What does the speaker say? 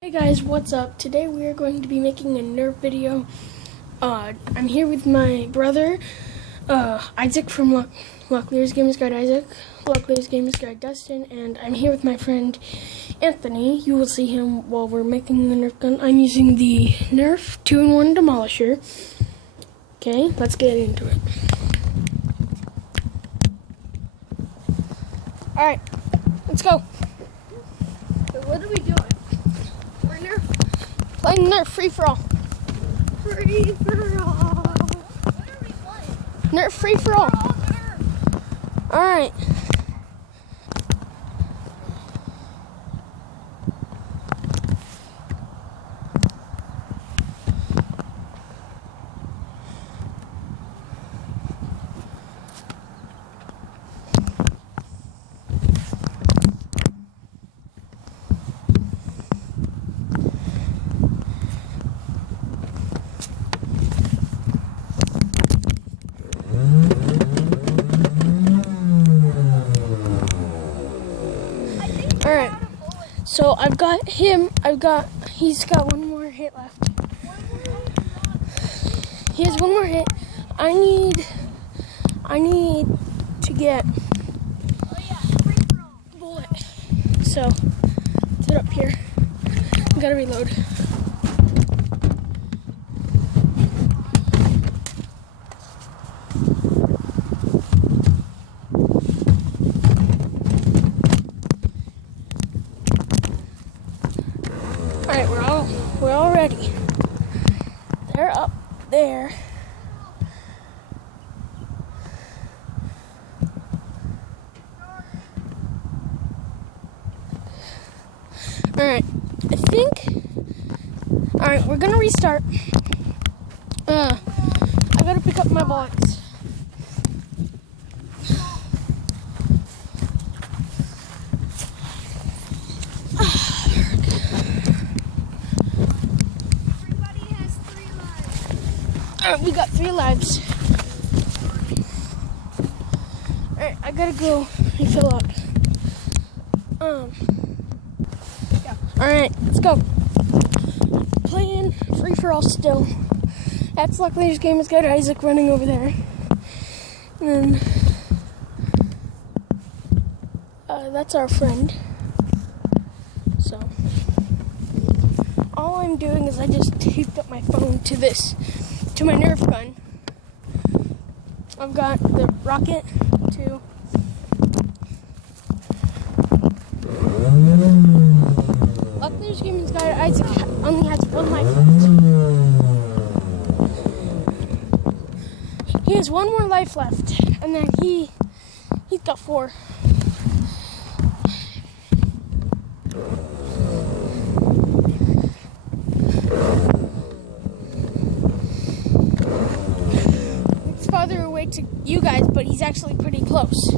Hey guys, what's up? Today we are going to be making a Nerf video. I'm here with my brother, Isaac from Lucklear's Games Guide Isaac, Lucklear's Games Guide Dustin, and I'm here with my friend Anthony. You will see him while we're making the Nerf gun. I'm using the Nerf 2-in-1 Demolisher. Okay, let's get into it. Alright, let's go. So what are we doing? We're Nerf. Playing Nerf free-for-all. Free-for-all. What are we playing? Nerf free-for-all. Alright. Alright, so I've got him, he's got one more hit left. He has one more hit. I need to get a bullet. So, let's hit up here. I gotta reload. Alright, we're all ready. They're up there. Alright, I think. Alright, we're gonna restart. I gotta pick up my bullets. We got 3 lives. Alright, I gotta go refill up. Yeah. Alright, let's go. Playing free-for-all still. That's Lucklear's Games Guide Isaac running over there. And then that's our friend. So all I'm doing is I just taped up my phone to my Nerf gun. I've got the rocket too. Lucklear's Games Guide Isaac only has 1 life left. He has 1 more life left, and then he's got 4. Farther away to you guys, but he's actually pretty close.